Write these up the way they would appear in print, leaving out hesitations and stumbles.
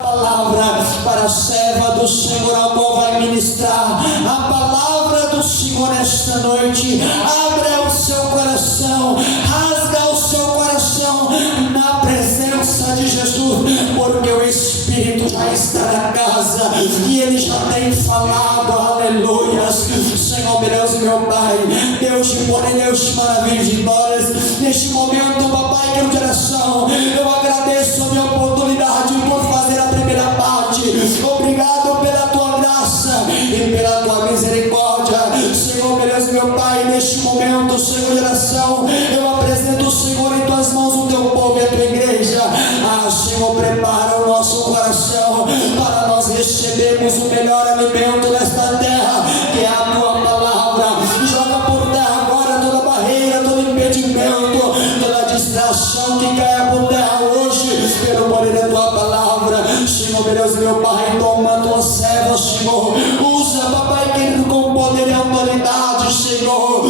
Palavra para a serva do Senhor, ao qual vai ministrar a palavra do Senhor esta noite. Abra o seu coração, rasga o seu coração na presença de Jesus, porque o Espírito já está na casa e Ele já tem falado. Aleluias. Senhor, meu Deus e meu Pai, Deus de poder, Deus de maravilhas e glórias, neste momento, papai, que de oração, eu agradeço a minha oportunidade por fazer a primeira parte. Obrigado pela tua graça e pela tua misericórdia. Senhor, meu Deus e meu Pai, neste momento, Senhor, de oração, eu apresento, Senhor, em tuas mãos o teu povo e a tua igreja. Senhor, prepara o nosso coração para nós recebermos o melhor alimento desta terra, que é a tua palavra. Joga por terra agora toda barreira, todo impedimento, toda distração que caia por terra hoje, pelo poder da tua palavra. Senhor, meu Deus e meu Pai, toma a tua serva, Senhor. Usa, papai querido, com poder e autoridade, Senhor.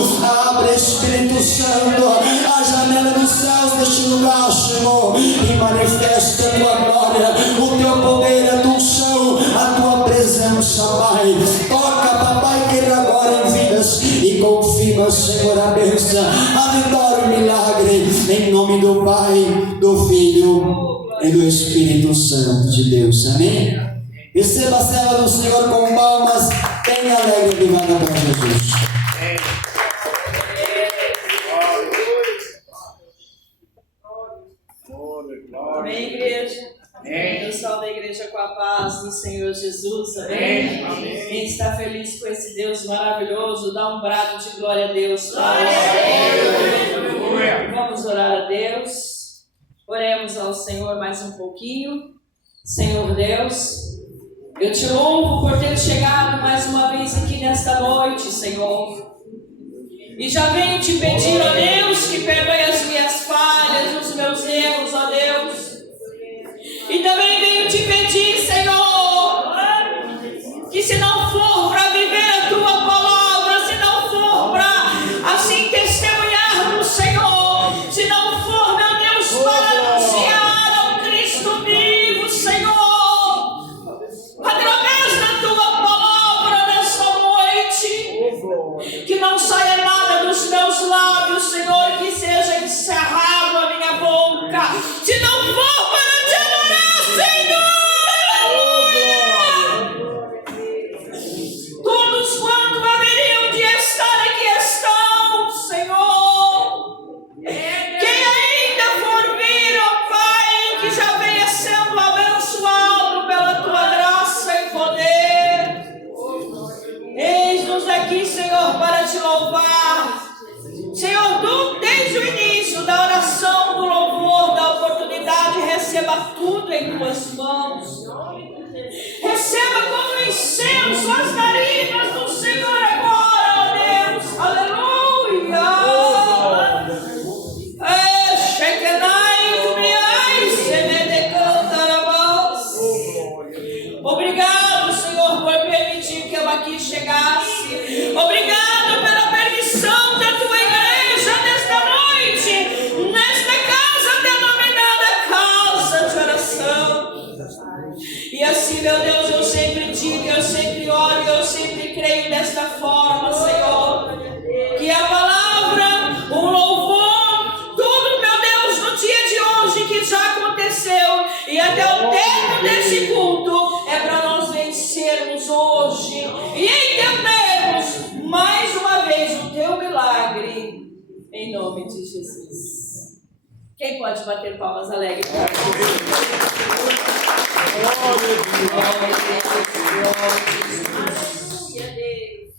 Abre, Espírito Santo, a janela dos céus deste lugar, Senhor, e manifesta a tua glória, o teu poder, a tua unção, a tua presença, Pai. Toca, papai querido, agora em vidas e confirma, Senhor, a bênção, a vitória e o milagre, em nome do Pai, do Filho e do Espírito Santo de Deus. Amém? Receba a serva do Senhor com palmas, bem alegre, vivada para Jesus. Amém, igreja? Amém. Eu salvo a igreja com a paz do Senhor Jesus. Amém. Amém. Quem está feliz com esse Deus maravilhoso, dá um brado de glória a Deus. Glória a Deus. Vamos orar a Deus. Oremos ao Senhor mais um pouquinho. Senhor Deus, eu te louvo por ter chegado mais uma vez aqui nesta noite, Senhor. E já venho te pedir, ó Deus, que perdoe as minhas falhas, os meus erros, ó Deus. E também venho te pedir, Senhor, que se não for para viver a tua palavra, se não for para assim testemunharmos, Senhor, se não for, meu Deus, para anunciar ao Cristo vivo, Senhor, através da tua palavra nesta noite, que não saia nada dos meus lábios, Senhor, que seja encerrado a minha boca, se não for para te adorar, Senhor. Todos quanto haveriam de estar aqui estão, Senhor. Quem ainda for vir, ó Pai, que já venha sendo abençoado pela tua graça e poder. Eis-nos aqui, Senhor, para te louvar. Senhor, tu desde o início da oração, do louvor, da oportunidade, receba tudo em tuas mãos. Receba como incenso as narinas do Senhor agora, ó Deus. Aleluia. Obrigado, Senhor, por permitir que eu aqui chegasse. Obrigado pela permissão da tua igreja nesta noite, nesta casa denominada casa de oração. E assim, meu Deus, eu sempre digo, eu sempre oro, eu sempre creio desta forma, Senhor, que a palavra, o louvor, tudo, meu Deus, no dia de hoje que já aconteceu e até o término desse culto é para nós vencermos hoje e entendermos mais uma vez o teu milagre, em nome de Jesus. Quem pode bater palmas alegres para Jesus?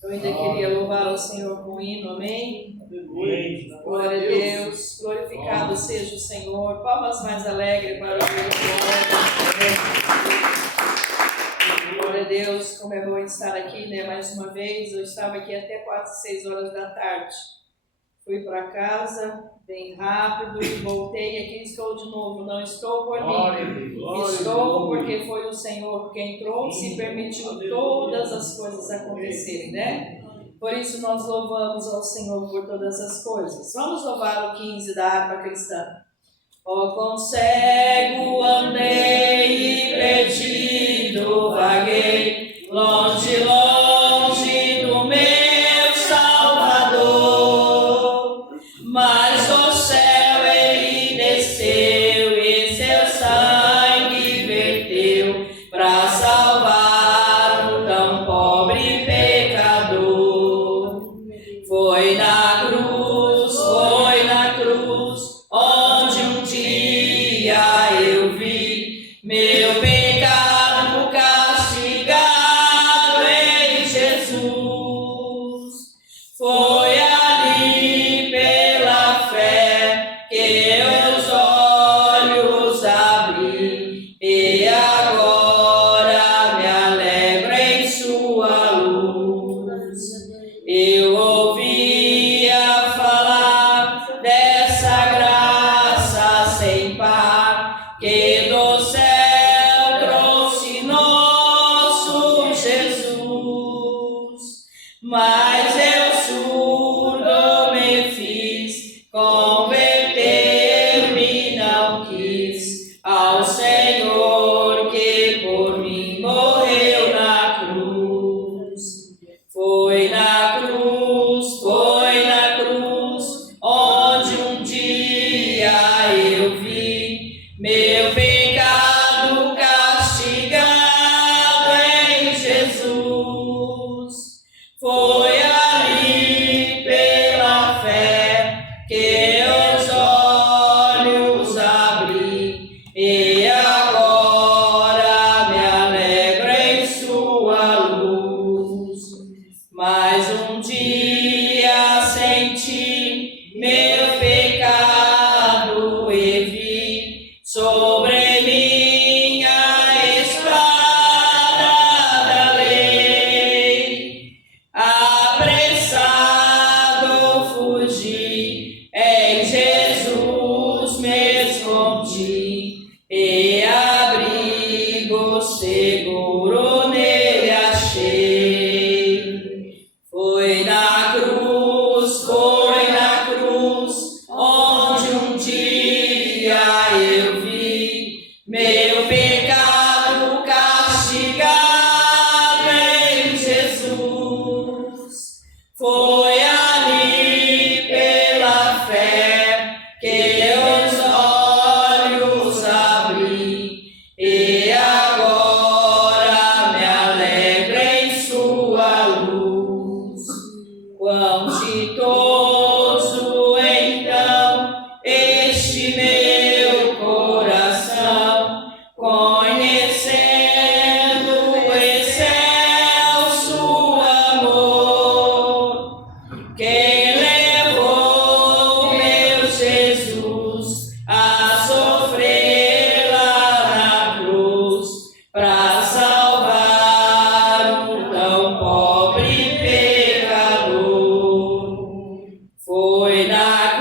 Eu ainda queria louvar ao Senhor com hino, amém? Glória a Deus, glorificado seja o Senhor. Palmas mais alegres para o Senhor. Glória a Deus, como é bom estar aqui, né? Mais uma vez, eu estava aqui até quase 6 horas da tarde. Fui para casa bem rápido e voltei, aqui estou de novo. Não estou por mim, estou porque foi o Senhor quem trouxe e permitiu todas as coisas acontecerem, né? Por isso nós louvamos ao Senhor por todas as coisas. Vamos louvar o 15 da harpa cristã. Ó, quão cego andei e perdido vaguei, longe, longe do meu Salvador. Mas do céu ele desceu e seu sangue verteu para salvar um tão pobre pecador. Foi na cruz, onde um dia eu vi meu pecado castigado em Jesus. Foi ali pela fé que os olhos abri e agora me alegro em sua luz. Eu ouvia falar dessa graça sem par que do céu trouxe nosso Jesus. Mas eu surdo me fiz, converter-me não quis ao Senhor que por mim morreu na cruz. Foi na cruz, onde um dia eu vi meu pecado castigado em Jesus. Foi ali pela fé que os olhos abri e agora me alegro em sua luz. Mas um dia senti meu pecado e vi sobre minha espada da lei. Apressado fugi, em Jesus me escondi e abrigo seguro nele achei. Foi na cruz, onde um dia eu vi meu pecado castigado em Jesus. Foi ali pela fé que os olhos abri e agora me alegro em sua luz. Quão ditoso então este meu coração, conhecendo o excelso amor que levou meu Jesus a sofrer lá na cruz para salvar um tão pobre pecador. Foi na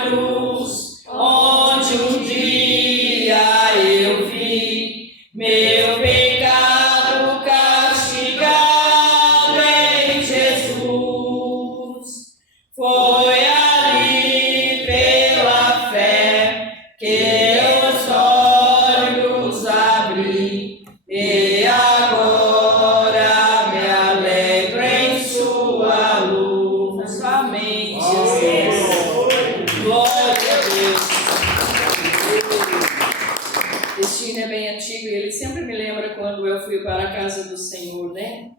cruz, onde um dia eu vi meu pecado castigado em Jesus. Foi ali pela fé que os olhos abri e agora me alegro em sua luz. Amém, Jesus. Glória a Deus. Esse hino é bem antigo e ele sempre me lembra quando eu fui para a casa do Senhor, né?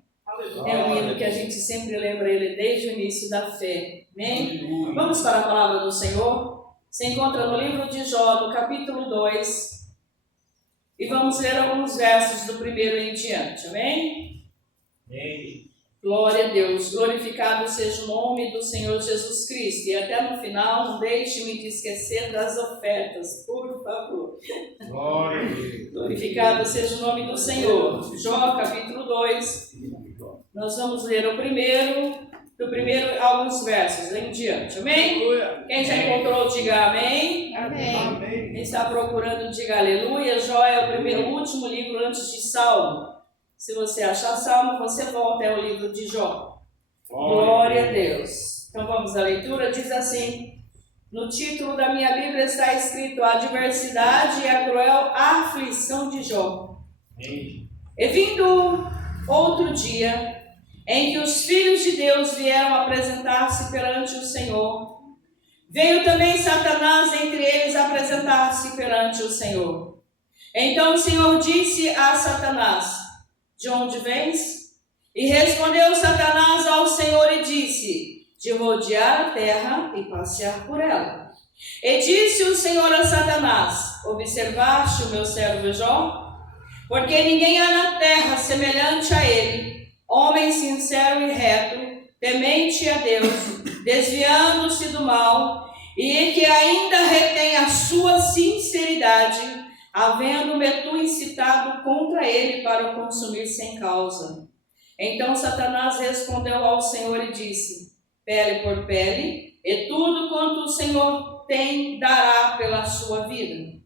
É um hino que a gente sempre lembra ele desde o início da fé. Amém? Vamos para a palavra do Senhor? Se encontra no livro de Jó, no capítulo 2. E vamos ler alguns versos do primeiro em diante. Amém? Amém. Glória a Deus. Glorificado seja o nome do Senhor Jesus Cristo. E até no final, não deixe-me de esquecer das ofertas, por favor. Glória a Deus. Glorificado seja o nome do Senhor. Jó, capítulo 2. Nós vamos ler do primeiro alguns versos em diante. Amém? Quem já encontrou, diga amém. Amém. Quem está procurando, diga aleluia. Jó é o último livro antes de Salmo. Se você achar Salmo, você volta ao livro de Jó. Glória a Deus. Então vamos à leitura. Diz assim: No título da minha Bíblia está escrito A Adversidade e a Cruel Aflição de Jó. E vindo outro dia, em que os filhos de Deus vieram apresentar-se perante o Senhor, veio também Satanás entre eles apresentar-se perante o Senhor. Então o Senhor disse a Satanás: de onde vens? E respondeu Satanás ao Senhor e disse: de rodear a terra e passear por ela. E disse o Senhor a Satanás: observaste o meu servo Jó? Porque ninguém há na terra semelhante a ele, homem sincero e reto, temente a Deus, desviando-se do mal, e que ainda retém a sua sinceridade, havendo-me tu incitado contra ele para o consumir sem causa. Então Satanás respondeu ao Senhor e disse: pele por pele, e tudo quanto o Senhor tem dará pela sua vida.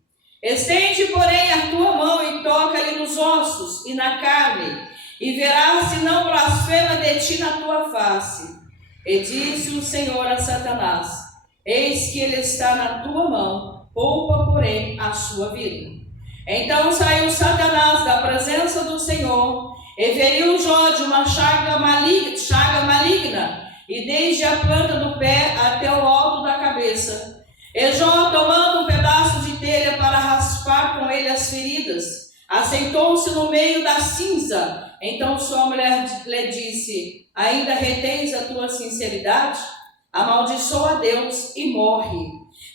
Estende, porém, a tua mão e toca-lhe nos ossos e na carne, e verás se não blasfema de ti na tua face. E disse o Senhor a Satanás: eis que ele está na tua mão, poupa, porém, a sua vida. Então saiu Satanás da presença do Senhor, e feriu Jó de uma chaga maligna, e desde a planta do pé até o alto da cabeça. E Jó, tomando um pedaço de telha para raspar com ele as feridas, assentou-se no meio da cinza. Então sua mulher lhe disse: ainda retens a tua sinceridade? Amaldiçoa a Deus e morre.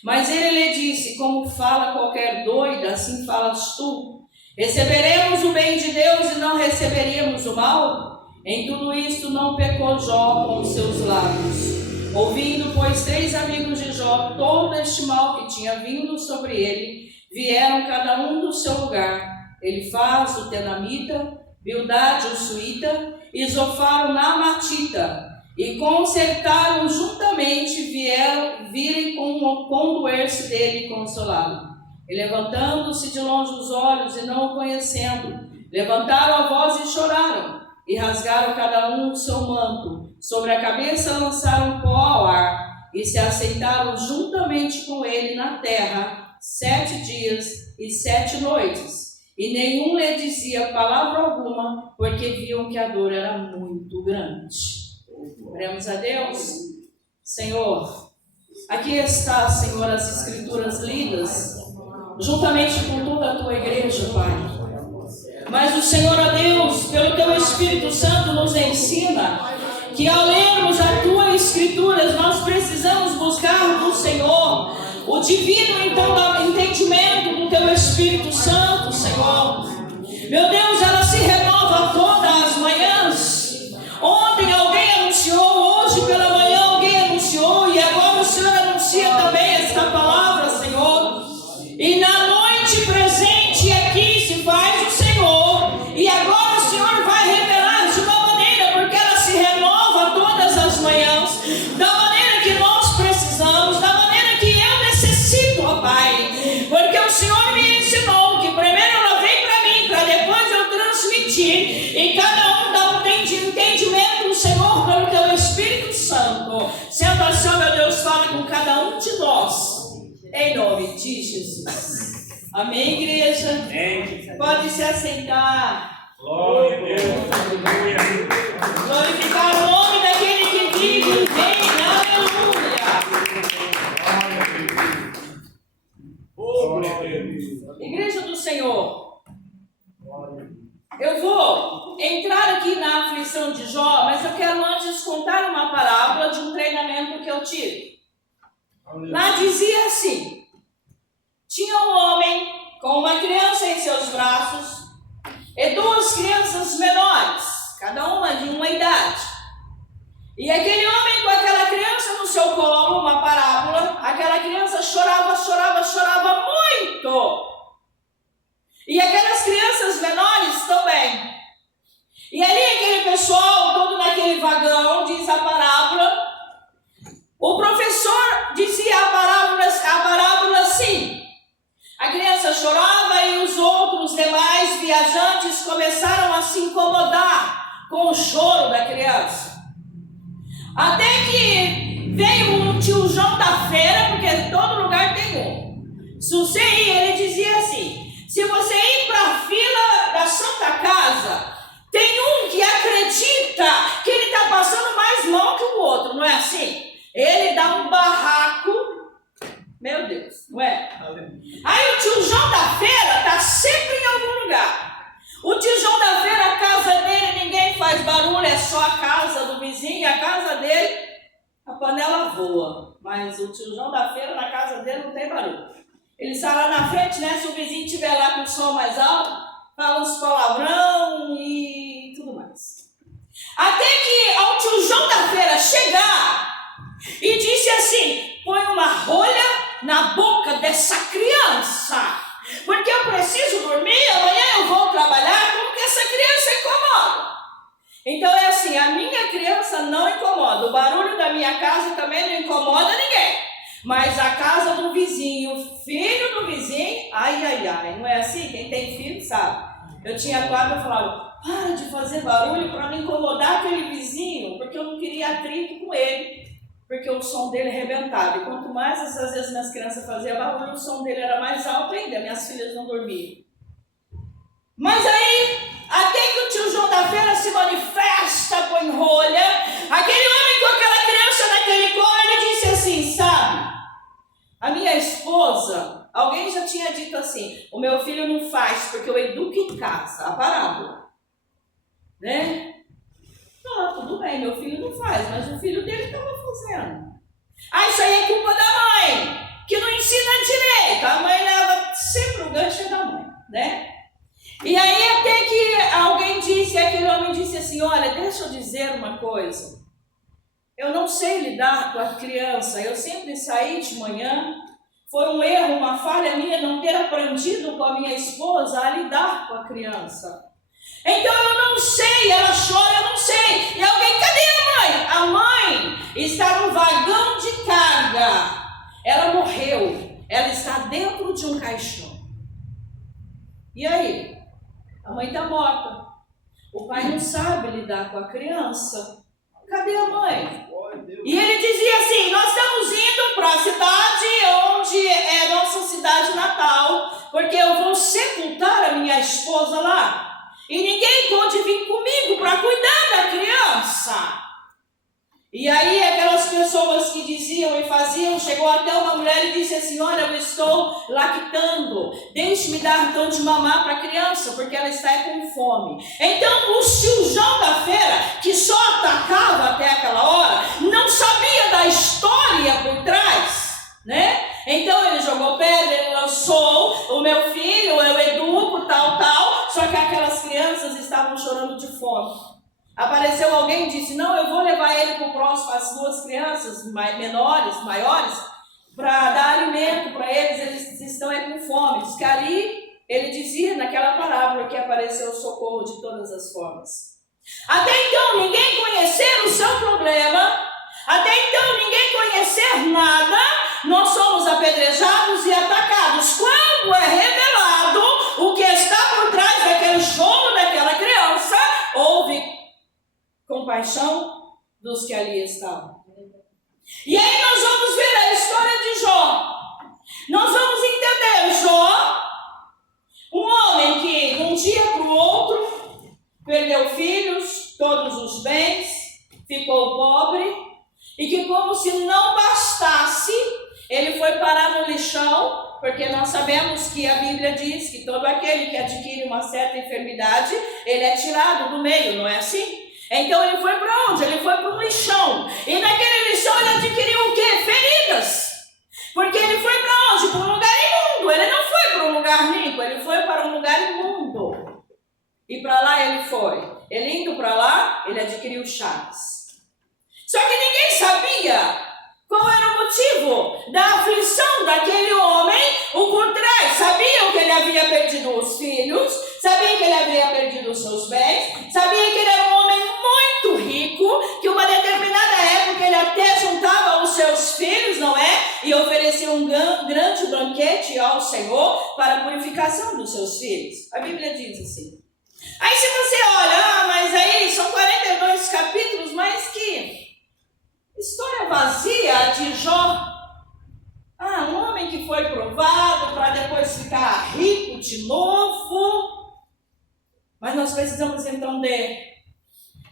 Mas ele lhe disse: como fala qualquer doida, assim falas tu. Receberemos o bem de Deus e não receberíamos o mal? Em tudo isto não pecou Jó com os seus lábios. Ouvindo, pois, 3 amigos de Jó todo este mal que tinha vindo sobre ele, vieram cada um do seu lugar. Elifaz, o tenamita, Bildade, o suíta, e Zofar, o namatita, e concertaram juntamente, virem condoer-se dele e consolá-lo. E levantando-se de longe os olhos e não o conhecendo, levantaram a voz e choraram, e rasgaram cada um o seu manto, sobre a cabeça lançaram pó ao ar, e se aceitaram juntamente com ele na terra 7 dias e 7 noites. E nenhum lhe dizia palavra alguma, porque viam que a dor era muito grande. Oremos a Deus. Senhor, aqui está, Senhor, as Escrituras lidas, juntamente com toda a tua igreja, Pai. Mas o Senhor, ó Deus, pelo teu Espírito Santo, nos ensina que ao lermos a tua Escrituras, nós precisamos buscar do Senhor o divino entendimento do teu Espírito Santo, Senhor. Meu Deus, ela se renova todas as manhãs. Ontem alguém anunciou, hoje pela manhã alguém anunciou, e agora o Senhor anuncia também esta palavra, Senhor. E na noite presente aqui se faz o Senhor, e agora o Senhor vai revelar de uma maneira, porque ela se renova todas as manhãs, da maneira que nós precisamos, da maneira que eu necessito, ó Pai, porque o Senhor me ensinou que primeiro ela vem para mim, para depois eu transmitir, e cada um dá um entendimento do Senhor pelo teu Espírito Santo. Sendo assim, meu Deus, fala com cada um de nós, em nome de Jesus. Amém, igreja? Amém. Pode se assentar. Glória a Deus. Aleluia. Glorificar o nome daquele que vive e reina. Aleluia. Glória a Deus. Igreja do Senhor, eu vou entrar aqui na aflição de Jó, mas eu quero antes contar uma parábola de um treinamento que eu tive. Lá dizia assim: tinha um homem com uma criança em seus braços e 2 crianças menores, cada uma de uma idade. E aquele homem com aquela criança no seu colo, uma parábola, aquela criança chorava muito. E aquelas crianças menores também. E ali aquele pessoal, todo naquele vagão, diz a parábola, o professor dizia a parábola assim: a criança chorava e os outros demais viajantes começaram a se incomodar com o choro da criança. Até que veio um tio João da feira, porque todo lugar tem um. Se você ir, ele dizia assim: se você ir para a fila da Santa Casa, tem um que acredita que ele está passando mais mal que o outro, não é assim? Ele dá um barraco, meu Deus, não é? Aí o tio João da feira está sempre em algum lugar. O tio João da feira, a casa dele, ninguém faz barulho, é só a casa do vizinho, a casa dele, a panela voa. Mas o tio João da feira, na casa dele, não tem barulho. Ele sai lá na frente, né? Se o vizinho estiver lá com o som mais alto, fala uns palavrão e tudo mais. Até que ao tio João da feira chegar e disse assim: põe uma rolha na boca dessa criança, porque eu preciso dormir, amanhã eu vou trabalhar, como que essa criança incomoda? Então é assim, a minha criança não incomoda, o barulho da minha casa também não incomoda ninguém. Mas a casa do vizinho, o filho do vizinho, ai, ai, ai, não é assim? Quem tem filho sabe. Eu tinha quadro, eu falava: para de fazer barulho para não incomodar aquele vizinho, porque eu não queria atrito com ele, porque o som dele arrebentava. E quanto mais às vezes minhas crianças faziam barulho, o som dele era mais alto ainda, minhas filhas não dormiam. Mas aí, até que o tio João da feira se manifesta, põe rolha, aquele homem com aquela criança naquele colo, ele disse assim: sabe, a minha esposa, alguém já tinha dito assim: o meu filho não faz porque eu educo em casa, a parábola, né? Ah, tudo bem, meu filho não faz, mas o filho dele estava fazendo. Ah, isso aí é culpa da mãe, que não ensina direito. A mãe leva sempre o gancho da mãe, né? E aí até que alguém disse, aquele homem disse assim: olha, deixa eu dizer uma coisa. Eu não sei lidar com a criança, eu sempre saí de manhã. Foi um erro, uma falha minha não ter aprendido com a minha esposa a lidar com a criança. Então eu não sei, ela chora, eu não sei. E alguém: cadê a mãe? A mãe está no vagão de carga. Ela morreu, ela está dentro de um caixão. E aí? A mãe está morta. O pai não sabe lidar com a criança. Cadê a mãe? E ele dizia assim: nós estamos indo para a cidade onde é nossa cidade natal, porque eu vou sepultar a minha esposa lá. E ninguém pode vir comigo para cuidar da criança. E aí aquelas pessoas que diziam e faziam, chegou até uma mulher e disse assim: olha, eu estou lactando, deixe-me dar então de mamar para a criança, porque ela está com fome. Então o tio João da feira, que só atacava até aquela hora, não sabia da história por trás, né? Então ele jogou pedra, ele lançou: o meu filho, eu educo, tal, só que aquelas crianças estavam chorando de fome. Apareceu alguém e disse: não, eu vou levar ele para o próximo, as duas crianças maiores, para dar alimento para eles, eles estão aí com fome. Diz que ali, ele dizia naquela parábola que apareceu o socorro de todas as formas. Até então ninguém conhecer o seu problema, até então ninguém conhecer nada, nós somos apedrejados e atacados. Quando é revelado o que está por trás daquele choro daquela criança, houve compaixão dos que ali estavam. E aí nós vamos ver a história de Jó. Nós vamos entender Jó, um homem que de um dia para o outro perdeu filhos, todos os bens, ficou pobre, e que, como se não bastasse, ele foi parar no lixão, porque nós sabemos que a Bíblia diz que todo aquele que adquire uma certa enfermidade, ele é tirado do meio, não é assim? Então ele foi para onde? Ele foi para um lixão. E naquele lixão ele adquiriu o quê? Feridas. Porque ele foi para onde? Para um lugar imundo. Ele não foi para um lugar limpo, ele foi para um lugar imundo. E para lá ele foi. Ele indo para lá, ele adquiriu chagas. Só que ninguém sabia qual era o motivo da aflição daquele homem, o por trás. Sabiam que ele havia perdido os filhos, sabiam que ele havia perdido os seus bens, sabiam que ele era um homem muito rico, que uma determinada época ele até juntava os seus filhos, não é? E oferecia um grande banquete ao Senhor para a purificação dos seus filhos. A Bíblia diz assim. Aí se você olha, mas aí são 42 capítulos, mas que História vazia de Jó. Um homem que foi provado para depois ficar rico de novo. Mas nós precisamos entender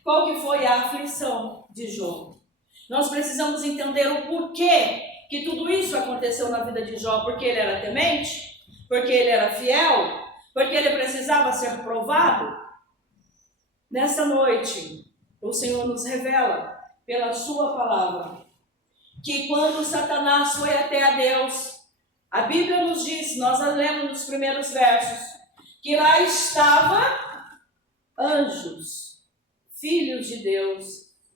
qual que foi a aflição de Jó. Nós precisamos entender o porquê que tudo isso aconteceu na vida de Jó. Porque ele era temente? Porque ele era fiel? Porque ele precisava ser provado? Nessa noite, o Senhor nos revela pela sua palavra que quando Satanás foi até a Deus, a Bíblia nos diz, nós lemos nos primeiros versos, que lá estava anjos, filhos de Deus,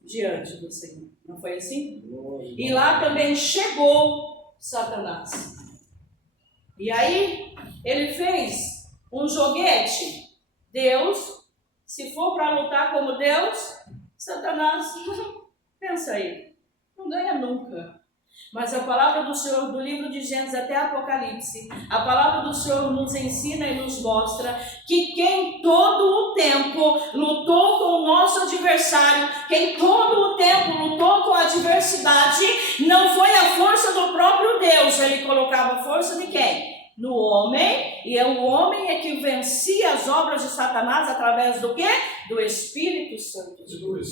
diante do Senhor. Não foi assim? E lá também chegou Satanás. E aí, ele fez um joguete. Deus, se for para lutar como Deus, Satanás, pensa aí, não ganha nunca. Mas a palavra do Senhor, do livro de Gênesis até Apocalipse, a palavra do Senhor nos ensina e nos mostra que quem todo o tempo lutou com o nosso adversário, quem todo o tempo lutou com a adversidade, não foi a força do próprio Deus. Ele colocava a força de quem? No homem, e o homem é que vencia as obras de Satanás através do quê? Do Espírito Santo de Deus.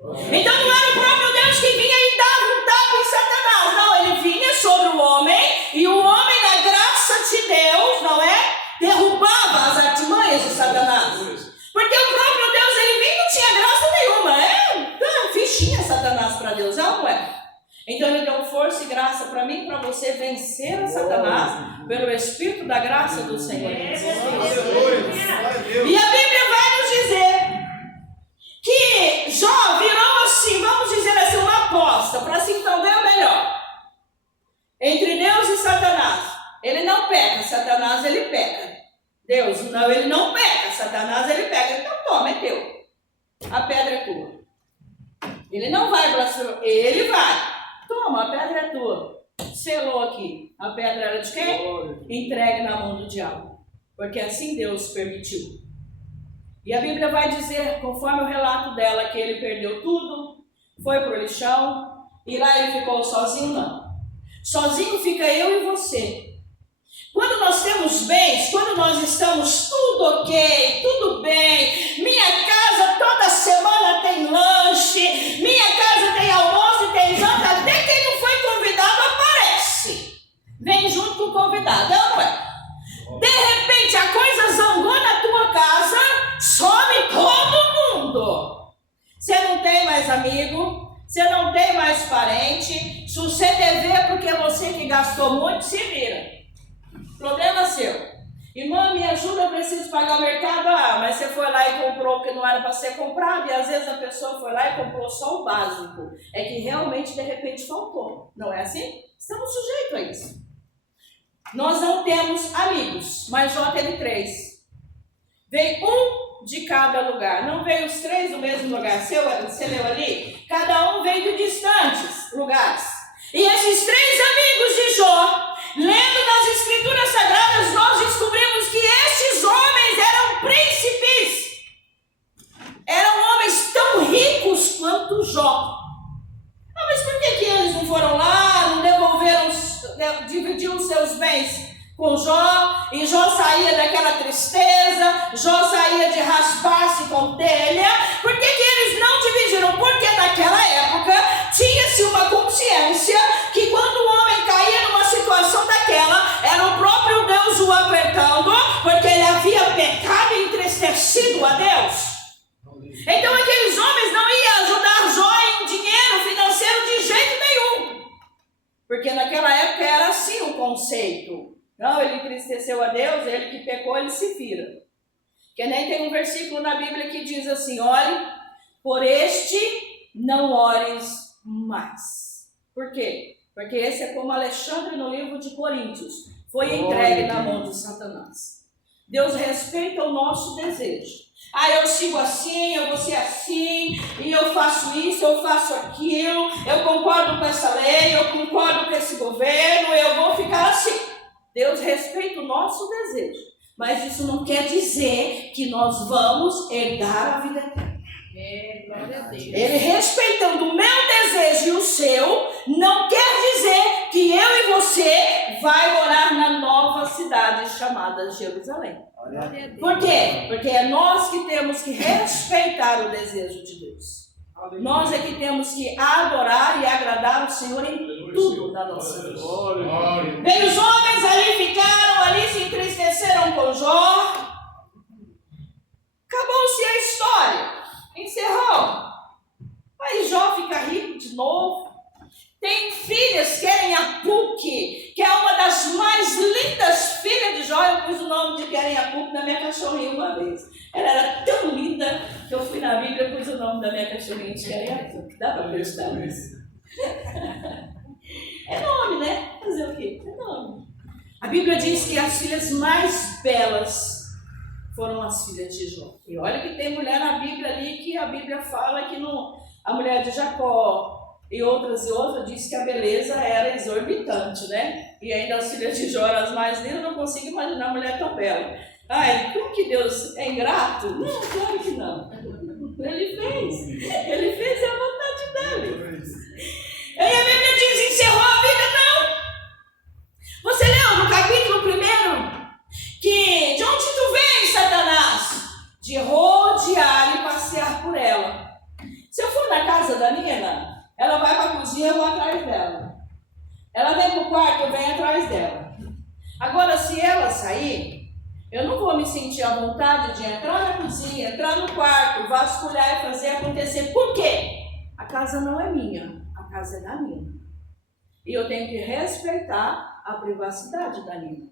Então não era o próprio Deus que vinha e dava um tapa em Satanás, não, ele vinha sobre o homem, e o homem, na graça de Deus, não é? Derrubava as artimanhas de Satanás. Porque o próprio Deus, ele vinha e não tinha graça nenhuma, fichinha Satanás para Deus, não é? Então ele deu força e graça para mim e para você vencer a Satanás pelo Espírito da graça do Senhor. E a Bíblia vai nos dizer que Jó virou assim, vamos dizer assim, uma aposta, para se entender melhor, entre Deus e Satanás. Ele não peca, Satanás ele peca. Deus, não, ele não peca, Satanás ele peca. Então toma, é teu. A pedra é tua. Ele não vai blasfemar, ele vai. Toma, a pedra é tua. Selou aqui. A pedra era de quem? Entregue na mão do diabo. Porque assim Deus permitiu. E a Bíblia vai dizer, conforme o relato dela, que ele perdeu tudo, foi para o lixão, e lá ele ficou sozinho, não. Sozinho fica eu e você. Quando nós temos bens, quando nós estamos tudo ok, tudo bem, minha casa toda semana tem lanche, minha casa tem almoço e tem janta, até quem não foi convidado aparece. Vem junto com o convidado, não é? De repente a coisa zangou na tua casa, some todo mundo. Você não tem mais amigo, você não tem mais parente, se você dever porque você que gastou muito, se vira. Problema seu. Irmã, me ajuda, eu preciso pagar o mercado. Mas você foi lá e comprou o que não era para ser comprado, e às vezes a pessoa foi lá e comprou só o básico. É que realmente de repente faltou. Não é assim? Estamos sujeitos a isso. Nós não temos amigos, mas Jó teve 3. Veio um de cada lugar. Não veio os 3 do mesmo lugar. Você leu ali? Cada um veio de distantes lugares. E esses 3 amigos de Jó, lendo nas Escrituras Sagradas, nós descobrimos que estes homens eram príncipes. Eram homens tão ricos quanto Jó. Mas por que eles não foram lá, não devolveram, dividiram os seus bens com Jó? E Jó saía daquela tristeza, Jó saía de raspar-se com telha. Por que eles não dividiram? Porque naquela época tinha-se uma consciência que quando o homem caía numa situação daquela, era o próprio Deus o apertando, porque ele havia pecado e entristecido a Deus. Então aqueles homens não iam ajudar Jó em dinheiro financeiro de jeito nenhum, porque naquela época era assim o conceito. Não, ele entristeceu a Deus, ele que pecou, ele se vira. Que nem tem um versículo na Bíblia que diz assim: olhe, por este não ores mais. Por quê? Porque esse é como Alexandre no livro de Coríntios, foi entregue na mão de Satanás. Deus respeita o nosso desejo. Eu sigo assim, eu vou ser assim, e eu faço isso, eu faço aquilo, eu concordo com essa lei, eu concordo com esse governo, eu vou ficar assim. Deus respeita o nosso desejo, mas isso não quer dizer que nós vamos herdar a vida eterna. Ele respeitando o meu desejo e o seu, não quer dizer que eu e você vai morar na nova cidade chamada Jerusalém. Por quê? Porque é nós que temos que respeitar o desejo de Deus. Nós é que temos que adorar e agradar o Senhor em tudo da nossa vida. Veio os homens ali, ficaram ali, se entristeceram com Jó. Acabou-se a história. Encerrou. Aí Jó fica rico de novo. Tem filhas, querem a PUC, que é uma das mais lindas filhas de Jó. Eu pus o nome de Querem a PUC na minha cachorrinha uma vez. Ela era tão linda que eu fui na Bíblia e pus o nome da minha cachorrinha de Querem a PUC. Dá para acreditar nisso? É nome, né? Fazer o quê? É nome. A Bíblia diz que as filhas mais belas foram as filhas de Jó. E olha que tem mulher na Bíblia ali que a Bíblia fala que a mulher de Jacó e outras diz que a beleza era exorbitante, né? E ainda as filhas de Jó eram as mais lindas, não consigo imaginar a mulher tão bela. Ai, como que Deus é ingrato? Não, claro que não. Ele fez a vontade dele. E a Bíblia diz, encerrou a vida? Não. Você leu no capítulo 1 que de onde tu vens, Satanás? De rodear e passear por ela. Se eu for na casa da Nina, ela vai para a cozinha, eu vou atrás dela. Ela vem para o quarto, eu venho atrás dela. Agora, se ela sair, eu não vou me sentir à vontade de entrar na cozinha, entrar no quarto, vasculhar e fazer acontecer. Por quê? A casa não é minha, a casa é da Nina. E eu tenho que respeitar a privacidade da Nina.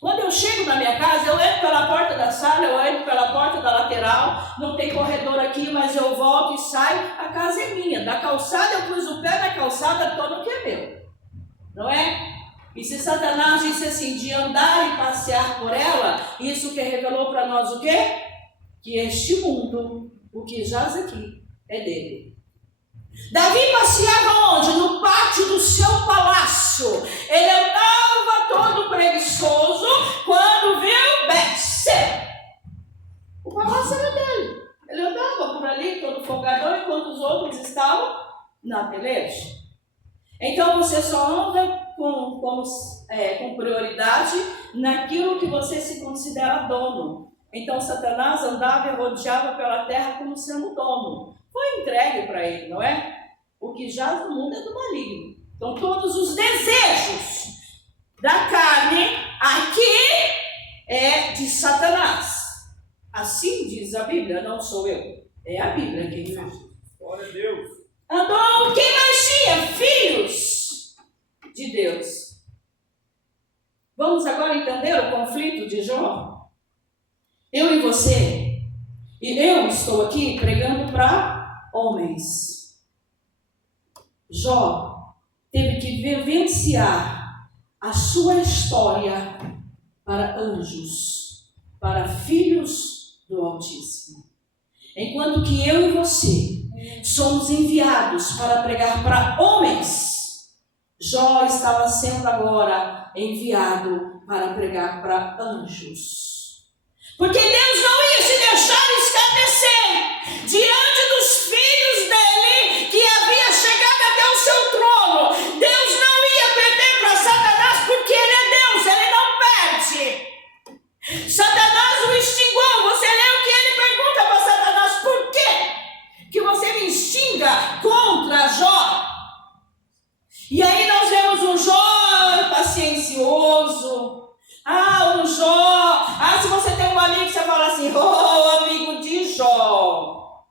Quando eu chego na minha casa, eu entro pela porta da sala, eu entro pela porta da lateral, não tem corredor aqui, mas eu volto e saio, a casa é minha. Da calçada eu pus o pé na calçada, todo que é meu. Não é? E se Satanás disse assim, de andar e passear por ela, isso que revelou para nós o quê? Que este mundo, o que jaz aqui, é dele. Davi passeava onde? No pátio do seu palácio. Ele andava todo preguiçoso quando viu Betseba. O palácio era dele. Ele andava por ali todo folgador enquanto os outros estavam na peleja. Então você só anda com prioridade naquilo que você se considera dono. Então Satanás andava e rodeava pela terra como sendo dono. Foi entregue para ele, não é? O que jaz no mundo é do maligno. Então todos os desejos da carne aqui é de Satanás. Assim diz a Bíblia, não sou eu. É a Bíblia quem fala. Glória a Deus. Andou, quem mais tinha? Filhos de Deus. Vamos agora entender o conflito de Jó? Eu e você, e eu estou aqui pregando para homens. Jó teve que vivenciar a sua história para anjos, para filhos do Altíssimo. Enquanto que eu e você somos enviados para pregar para homens, Jó estava sendo agora enviado para pregar para anjos. Porque Deus não ia se deixar escarnecer diante dos filhos dele que havia chegado até o seu trono. Deus não ia perder para Satanás porque ele é Deus, ele não perde. Satanás o extinguiu. Você lê o que ele pergunta para Satanás: por quê que você me xinga contra Jó? E aí nós vemos um Jó paciencioso. Um Jó. Se você tem um amigo que você fala assim, amigo de Jó.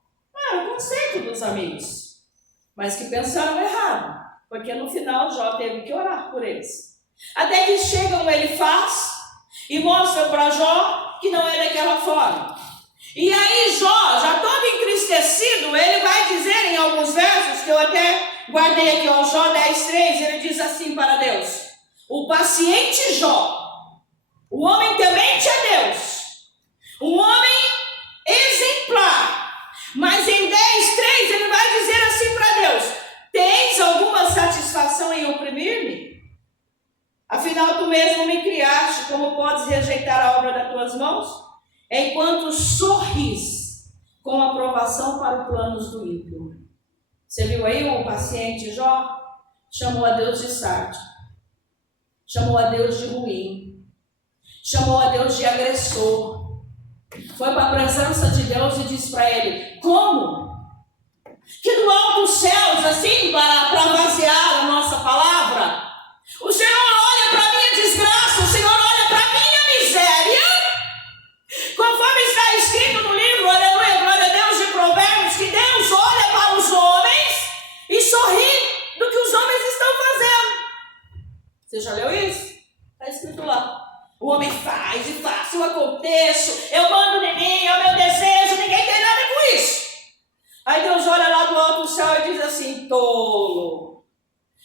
O conceito dos amigos. Mas que pensaram errado. Porque no final Jó teve que orar por eles. Até que chega um Elifaz e mostra para Jó que não é daquela forma. E aí Jó, já todo entristecido, ele vai dizer em alguns versos, que eu até guardei aqui, Jó 10:3, ele diz assim para Deus: o paciente Jó, o homem temente a Deus, um homem exemplar, mas em 10:3 ele vai dizer assim para Deus: tens alguma satisfação em oprimir-me? Afinal tu mesmo me criaste, como podes rejeitar a obra das tuas mãos? Enquanto sorris com aprovação para os planos do ímpio. Você viu aí o paciente Jó? Chamou a Deus de sádico, chamou a Deus de ruim, chamou a Deus de agressor. Foi para a presença de Deus e disse para ele: como? Que do alto dos céus, assim, para vaziar a nossa palavra, o Senhor olha para a minha desgraça, o Senhor olha para a minha miséria, conforme está escrito no livro, aleluia, glória a Deus, de Provérbios, que Deus olha para os homens e sorri do que os homens estão fazendo. Você já leu isso? Está escrito lá. O homem faz e faz, eu aconteço, eu mando de mim, é o meu desejo, ninguém tem nada com isso. Aí Deus olha lá do alto do céu e diz assim: tolo,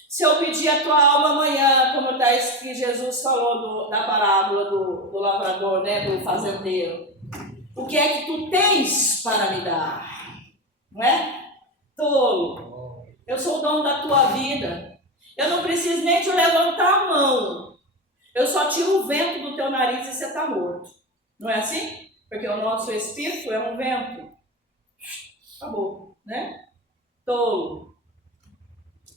se eu pedir a tua alma amanhã, como está escrito, que Jesus falou da parábola do lavrador, né, do fazendeiro, o que é que tu tens para me dar? Não é? Tolo, eu sou o dono da tua vida, eu não preciso nem te levantar a mão, eu só tiro o vento do teu nariz e você está morto. Não é assim? Porque o nosso espírito é um vento. Acabou, né? Tolo.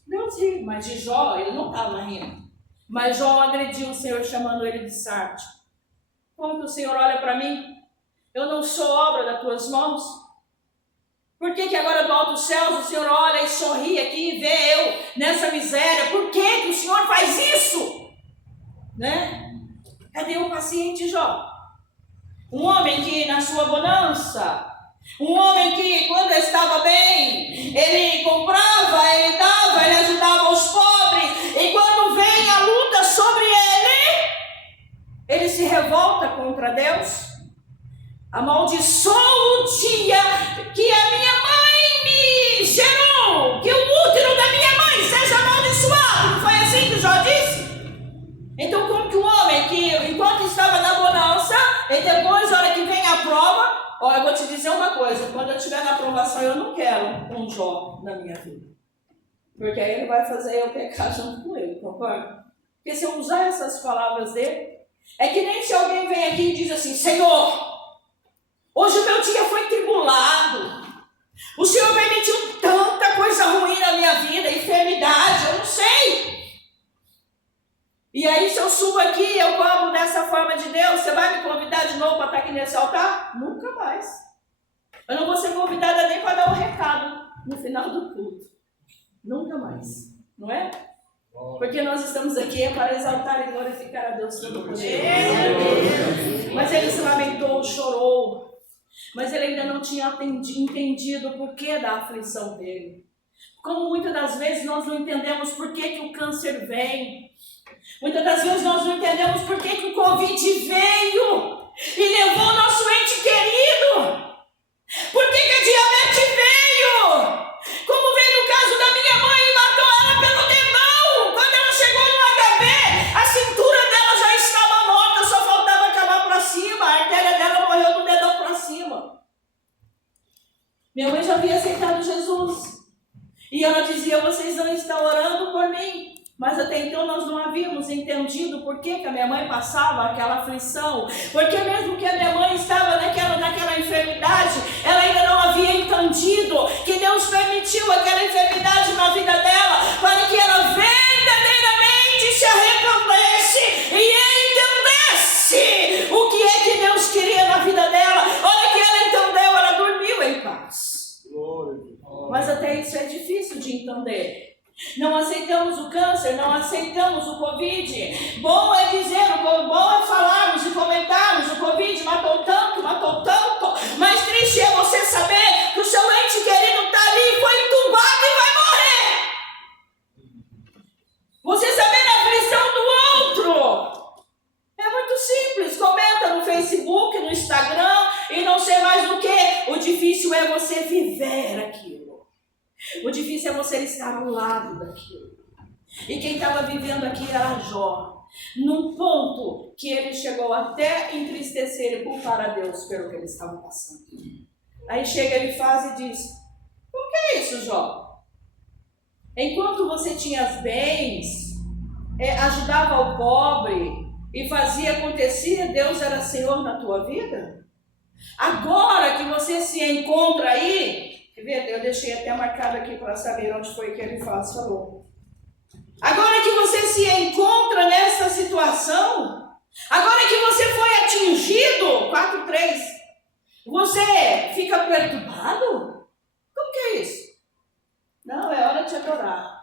Deus ri, mas de Jó, ele não estava rindo. Mas Jó agrediu o Senhor, chamando ele de sádico. Como que o Senhor olha para mim? Eu não sou obra das tuas mãos? Por que agora do alto dos céus o Senhor olha e sorri aqui e vê eu nessa miséria? Por que o Senhor faz isso? Né? Cadê o paciente Jó? Um homem que na sua bonança, um homem que quando estava bem, ele comprava, ele dava, ele ajudava os pobres, e quando vem a luta sobre ele se revolta contra Deus. Amaldiçoa o dia que a minha mãe me gerou, que o útero da minha mãe seja amaldiçoado. Não foi assim que Jó disse? Então como que um homem que enquanto estava na bonança, e depois, a hora que vem a prova, ó, eu vou te dizer uma coisa, quando eu estiver na aprovação, eu não quero um Jó na minha vida. Porque aí ele vai fazer eu pecar junto com ele, concorda? Porque se eu usar essas palavras dele, é que nem se alguém vem aqui e diz assim: Senhor, hoje o meu dia foi tribulado, o Senhor permitiu tanta coisa ruim na minha vida, enfermidade, eu não sei. E aí se eu subo aqui, eu cobro dessa forma de Deus, você vai me convidar de novo para estar aqui nesse altar? Nunca mais. Eu não vou ser convidada nem para dar um recado no final do culto. Nunca mais. Não é? Porque nós estamos aqui para exaltar e glorificar a Deus Todo-Poderoso. Mas ele se lamentou, chorou. Mas ele ainda não tinha entendido o porquê da aflição dele. Como muitas das vezes nós não entendemos por que o câncer vem. Muitas das vezes nós não entendemos por que o Covid veio e levou o nosso ente querido. Por que a diabetes veio? Como veio no caso da minha mãe e matou ela pelo dedão. Quando ela chegou no HB, a cintura dela já estava morta, só faltava acabar para cima. A artéria dela morreu do dedão para cima. Minha mãe já havia aceitado Jesus. E ela dizia: vocês não estão orando por mim. Mas até então nós não havíamos entendido por que a minha mãe passava aquela aflição. Porque mesmo que a minha mãe estava naquela enfermidade, ela ainda não havia entendido que Deus permitiu aquela enfermidade na vida dela para que ela verdadeiramente se arrependesse e entendesse o que é que Deus queria na vida dela. Olha que ela entendeu, ela dormiu em paz. Mas até isso é difícil de entender. Não aceitamos o câncer, não aceitamos o Covid. Bom é dizer, bom é falarmos e comentarmos: o Covid matou tanto, mas triste é você saber que o seu ente querido está ali, foi entubado e vai morrer. Você saber a aflição do outro é muito simples. Comenta no Facebook, no Instagram e não sei mais o que. O difícil é você viver aquilo. O difícil é você estar ao lado daquilo. E quem estava vivendo aqui era Jó. Num ponto que ele chegou até entristecer e culpar a Deus pelo que ele estava passando. Aí chega ele faz e diz: por que isso, Jó? Enquanto você tinha os bens, ajudava o pobre e fazia acontecer, Deus era Senhor na tua vida? Agora que você se encontra aí, quer ver? Eu deixei até marcado aqui para saber onde foi que ele falou. Agora que você se encontra nessa situação, agora que você foi atingido, 4:3, você fica perturbado? Como que é isso? Não, é hora de adorar.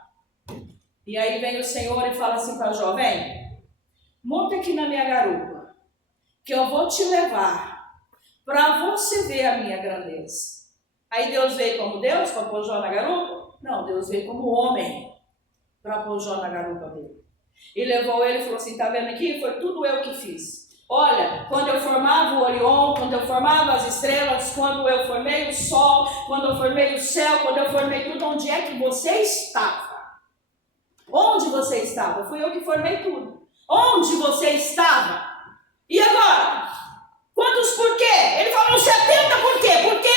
E aí vem o Senhor e fala assim para Jó: vem, monta aqui na minha garupa, que eu vou te levar para você ver a minha grandeza. Aí Deus veio como Deus para pôr Jó na garupa? Não, Deus veio como homem para pôr Jó na garupa dele. E levou ele e falou assim: tá vendo aqui? Foi tudo eu que fiz. Olha, quando eu formava o Orion, quando eu formava as estrelas, quando eu formei o sol, quando eu formei o céu, quando eu formei tudo, onde é que você estava? Onde você estava? Fui eu que formei tudo. Onde você estava? E agora? Quantos porquê? Ele falou 70 porquê. Porquê?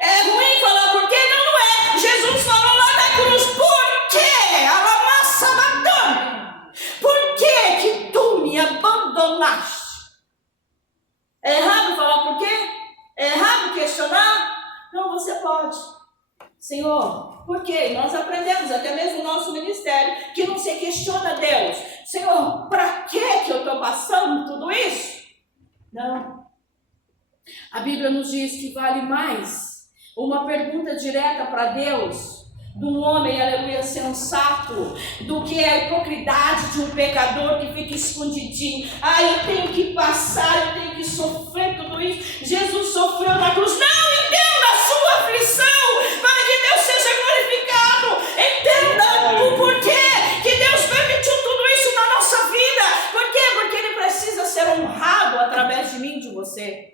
É ruim falar porquê? Não, não é. Jesus falou lá na cruz: porquê? Alamassa batana. Por que tu me abandonaste? É errado falar porquê? É errado questionar? Não, você pode. Senhor, por quê? Nós aprendemos, até mesmo no nosso ministério, que não se questiona Deus. Senhor, para que eu estou passando tudo isso? Não. A Bíblia nos diz que vale mais uma pergunta direta para Deus, de um homem, aleluia, sensato, do que a hipocridade de um pecador que fica escondidinho. Eu tenho que passar, eu tenho que sofrer tudo isso. Jesus sofreu na cruz. Não, entenda a sua aflição, para que Deus seja glorificado. Entenda o porquê que Deus permitiu tudo isso na nossa vida. Por quê? Porque Ele precisa ser honrado através de mim, de você.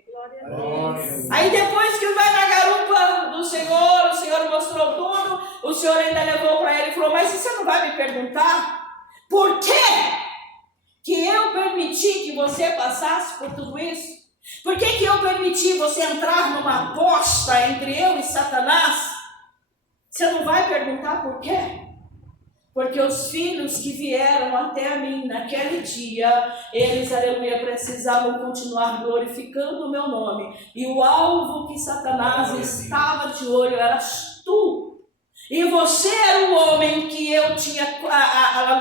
Aí depois que vai na garupa do Senhor, o Senhor mostrou tudo, o Senhor ainda levou para ele e falou: mas você não vai me perguntar por quê que eu permiti que você passasse por tudo isso? Por que eu permiti você entrar numa aposta entre eu e Satanás? Você não vai perguntar por quê? Porque os filhos que vieram até a mim naquele dia, eles, aleluia, precisavam continuar glorificando o meu nome. E o alvo que Satanás estava de olho eras tu. E você era o homem que eu tinha,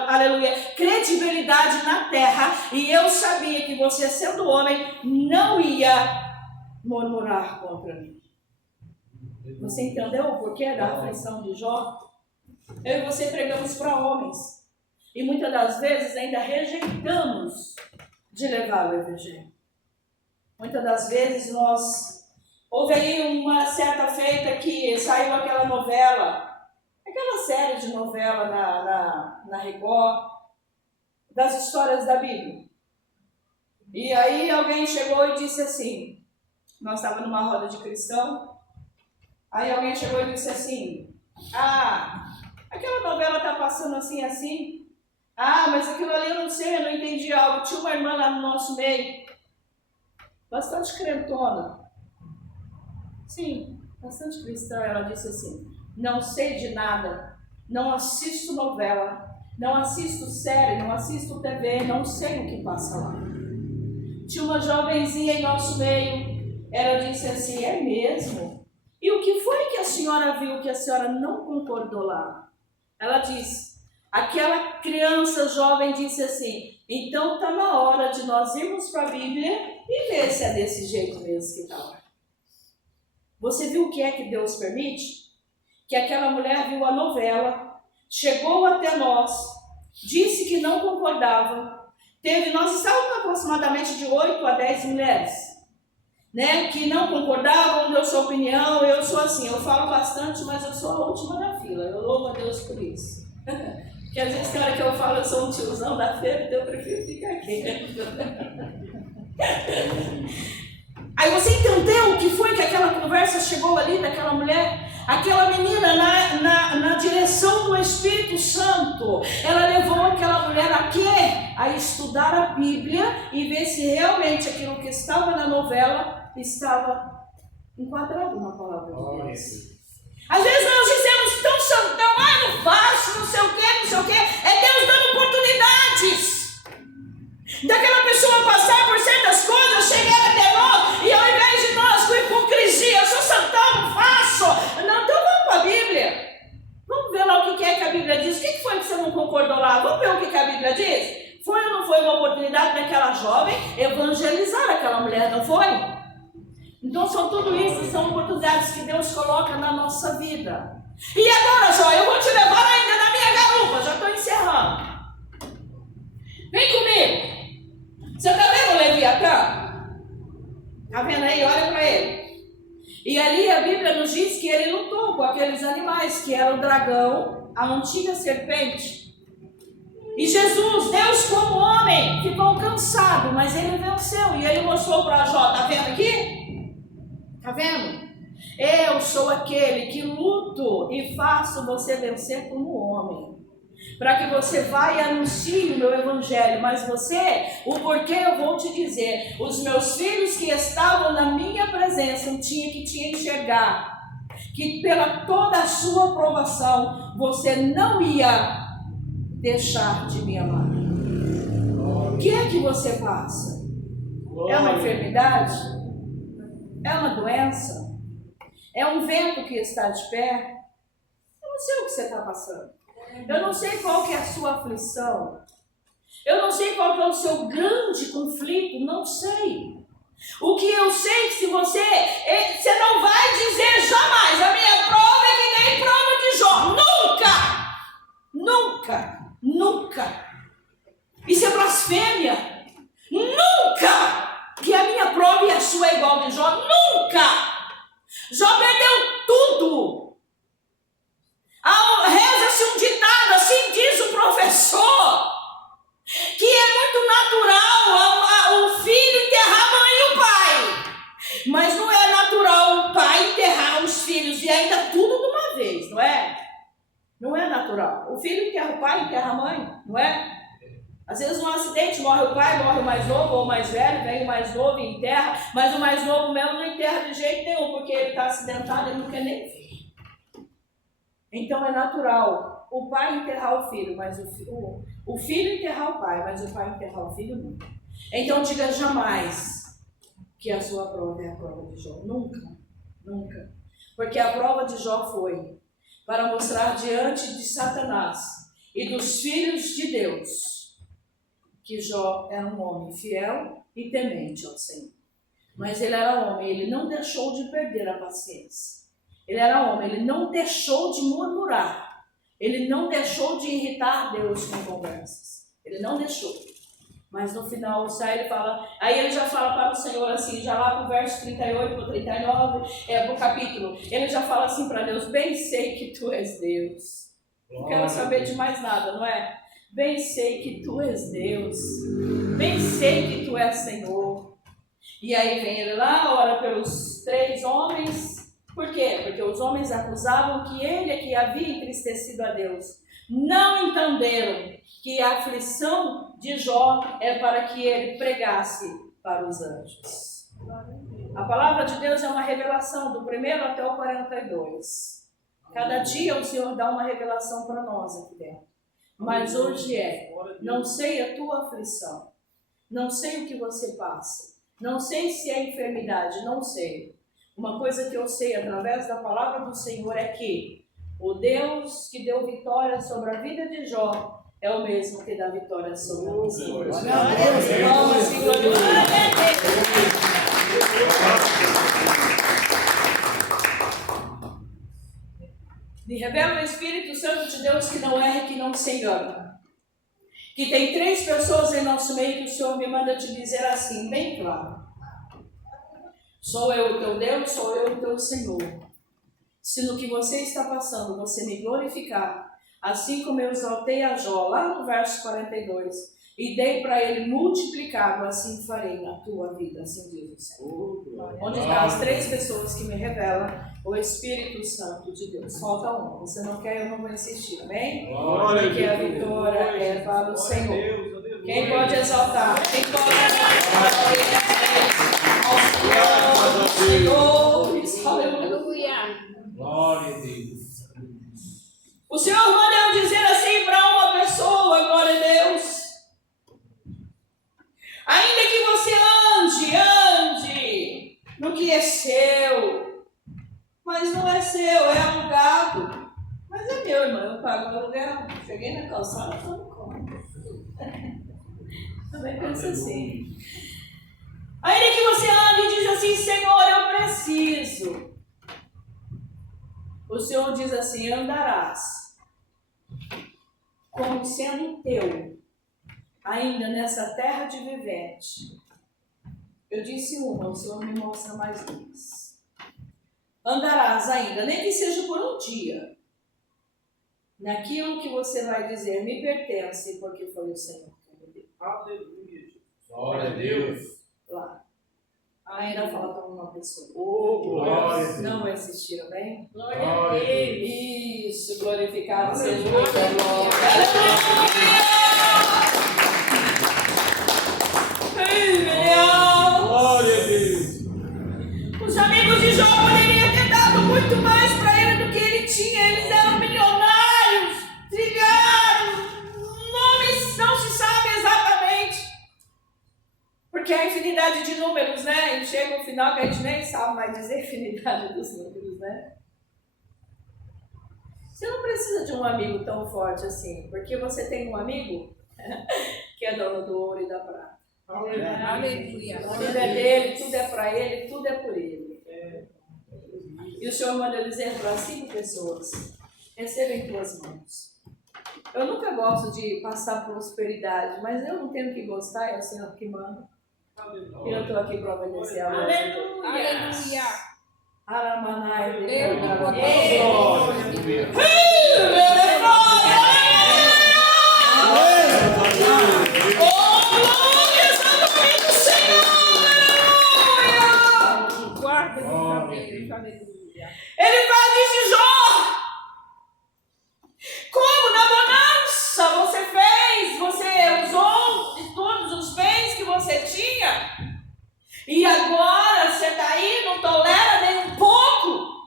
aleluia, credibilidade na terra. E eu sabia que você, sendo homem, não ia murmurar contra mim. Você entendeu o porquê da aflição de Jó? Eu e você pregamos para homens. E muitas das vezes ainda rejeitamos de levar o evangelho. Muitas das vezes nós... Houve aí uma certa feita que saiu aquela novela, aquela série de novela na Record, das histórias da Bíblia. E aí alguém chegou e disse assim, nós estávamos numa roda de cristão, aí alguém chegou e disse assim: aquela novela está passando assim. Mas aquilo ali eu não sei, eu não entendi algo. Tinha uma irmã lá no nosso meio, bastante crentona. Sim, bastante cristã. Ela disse assim: não sei de nada, não assisto novela, não assisto série, não assisto TV, não sei o que passa lá. Tinha uma jovenzinha em nosso meio, ela disse assim: é mesmo? E o que foi que a senhora viu que a senhora não concordou lá? Ela disse, aquela criança jovem disse assim: então está na hora de nós irmos para a Bíblia e ver se é desse jeito mesmo que está lá. Você viu o que é que Deus permite? Que aquela mulher viu a novela, chegou até nós, disse que não concordava. Nós estávamos aproximadamente de 8 a 10 mulheres, né, que não concordavam, deu sua opinião. Eu sou assim, eu falo bastante, mas eu sou a última da fila. Eu louvo a Deus por isso. Porque às vezes, na hora que eu falo, eu sou um tiozão da feira, então eu prefiro ficar aqui. Aí você entendeu o que foi que aquela conversa chegou ali daquela mulher? Aquela menina na direção do Espírito Santo, ela levou aquela mulher a quê? A estudar a Bíblia e ver se realmente aquilo que estava na novela estava enquadrado na palavra de Deus. Às vezes nós dizemos tão santão, não faço, não sei o quê. É Deus dando oportunidades daquela pessoa passar por certas coisas, chegar até nós e foi? Então são tudo isso, são oportunidades que Deus coloca na nossa vida. E agora, Jó, eu vou te levar ainda na minha garupa, já estou encerrando. Vem comigo. Você está vendo o Leviatã? Está vendo aí? Olha para ele. E ali a Bíblia nos diz que ele lutou com aqueles animais, que era o dragão, a antiga serpente. E Jesus, Deus como homem, ficou cansado, mas ele venceu. E ele mostrou para Jó, está vendo aqui? Está vendo? Eu sou aquele que luto e faço você vencer como homem. Para que você vá e anuncie o meu evangelho. Mas você, o porquê eu vou te dizer. Os meus filhos que estavam na minha presença, eu tinha que te enxergar. Que pela toda a sua aprovação, você não ia deixar de me amar. O que é que você passa? É uma enfermidade? É uma doença? É um vento que está de pé? Eu não sei o que você está passando. Eu não sei qual que é a sua aflição. Eu não sei qual que é o seu grande conflito. Não sei. O que eu sei é que se você não vai dizer jamais, a minha prova é que nem prova de Jó. Nunca. Nunca. Isso é blasfêmia. Nunca que a minha prova e a sua é igual de Jó. Nunca. Jó perdeu tudo. Reza-se um ditado, assim diz o professor, que é muito natural o filho enterrar a mãe e o pai. Mas não é natural o pai enterrar os filhos e ainda tudo de uma vez, não é? Não é natural. O filho enterra o pai, enterra a mãe, não é? Às vezes num acidente morre o pai, morre o mais novo ou o mais velho, vem o mais novo e enterra, mas o mais novo mesmo não enterra de jeito nenhum, porque ele está acidentado e não quer nem ver. Então é natural o pai enterrar o filho, mas o filho enterrar o pai, mas o pai enterrar o filho nunca. Então diga jamais que a sua prova é a prova de Jó. Nunca, nunca. Porque a prova de Jó foi para mostrar diante de Satanás e dos filhos de Deus que Jó era um homem fiel e temente ao Senhor. Mas ele era homem, ele não deixou de perder a paciência. Ele era homem, ele não deixou de murmurar. Ele não deixou de irritar Deus com conversas. Ele não deixou. Mas no final, aí ele já fala para o Senhor assim, já lá para o verso 38 para 39, para o capítulo, ele já fala assim para Deus: bem sei que tu és Deus. Não quero saber de mais nada, não é? Bem sei que tu és Deus. Bem sei que tu és Senhor. E aí vem ele lá, ora pelos 3 homens. Por quê? Porque os homens acusavam que ele é que havia entristecido a Deus. Não entenderam que a aflição de Jó é para que ele pregasse para os anjos. A palavra de Deus é uma revelação do 1º até o 42. Cada dia o Senhor dá uma revelação para nós aqui dentro. Mas hoje não sei a tua aflição, não sei o que você passa, não sei se é enfermidade, não sei. Uma coisa que eu sei através da palavra do Senhor é que o Deus que deu vitória sobre a vida de Jó é o mesmo que dá vitória sobre a nossa vida. Glória a Deus. Glória a Deus. Me revela o Espírito Santo de Deus que não erra e que não se engana. Que tem 3 pessoas em nosso meio que o Senhor me manda te dizer assim, bem claro. Sou eu o teu Deus, sou eu o teu Senhor. Se no que você está passando você me glorificar, assim como eu exaltei a Jó, lá no verso 42, e dei para ele multiplicado, assim farei na tua vida, assim diz o Senhor. Onde estão as 3 pessoas que me revelam o Espírito Santo de Deus? Falta um. Você não quer, eu não vou insistir, amém? Porque a vitória é para o Senhor. Quem pode exaltar? Quem pode exaltar? Senhores, aleluia. Glória a Deus. O Senhor manda eu dizer assim para uma pessoa, glória a Deus. Ainda que você ande no que é seu, mas não é seu, é alugado. Mas é meu, irmão, eu pago o aluguel. Cheguei na calçada, estou no conto. Também penso assim. Ainda que você ande e diz assim, Senhor, eu preciso. O Senhor diz assim, andarás como sendo teu, ainda nessa terra de vivente. Eu disse uma, o Senhor me mostra mais duas. Andarás ainda, nem que seja por um dia, naquilo que você vai dizer, me pertence, porque foi o Senhor que me deu. Aleluia. Glória a Deus. Lá. Ainda falta uma pessoa. Oh, glória a Deus. Não assistiram, bem? Glória a Deus. Isso, glorificado seja o Aleluia. Senhor. Ei, Miriam! Glória a Deus. Os amigos de Jó poderiam ter dado muito mais para ele do que ele tinha. Eles eram milionários, trilhados, nomes não se sabe exatamente. Porque a infinidade de números, né? E chega o final que a gente nem sabe mais dizer a infinidade dos números, né? Você não precisa de um amigo tão forte assim, porque você tem um amigo que é dono do ouro e da prata. Aleluia. Tudo é dele, tudo é para ele, tudo é por ele. E o Senhor manda dizer para 5 pessoas, receba em tuas mãos. Eu nunca gosto de passar prosperidade, mas eu não tenho que gostar, é o Senhor que manda. E eu estou aqui para obedecer a voz. Aleluia. Aramanai, Guarda aleluia. Ele faz de Jó. Como na bonança você fez, você usou de todos os bens que você tinha. E agora você está aí, não tolera nem um pouco.